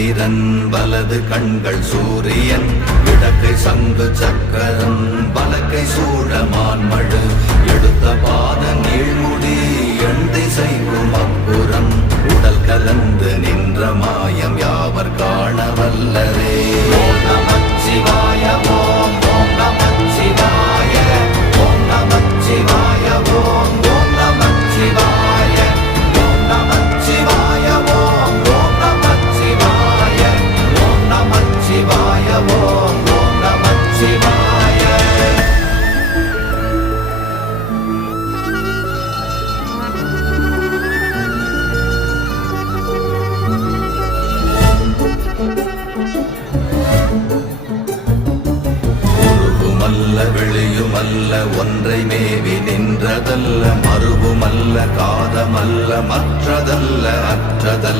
சந்திரன் வலது கண்கள் சூரியன் இடக்கை சங்கு சக்கரம் வலக்கை சூழமான்மழு எடுத்த பாத நீழ்முடி எண் திசைக்கும் அப்புறம் உடல் கலந்து நின்ற மாயம் யாவர் காண வல்லரே. ஓம் நமச்சிவாய ஓம் ஓம் நமச்சிவாய ஓம் நமச்சிவாய ஓம் ஓம் நமச்சிவாய ஓம் நமச்சிவாய ஓம் ஓம் நமச்சிவாய ஓம் நமச்சிவாய ஓம் ஓம் நமச்சிவாய. வெளியுமல்ல ஒன்றை மேவி நின்றதல்ல மறுவுமல்ல காதமல்ல மற்றதல்ல அற்றதல்ல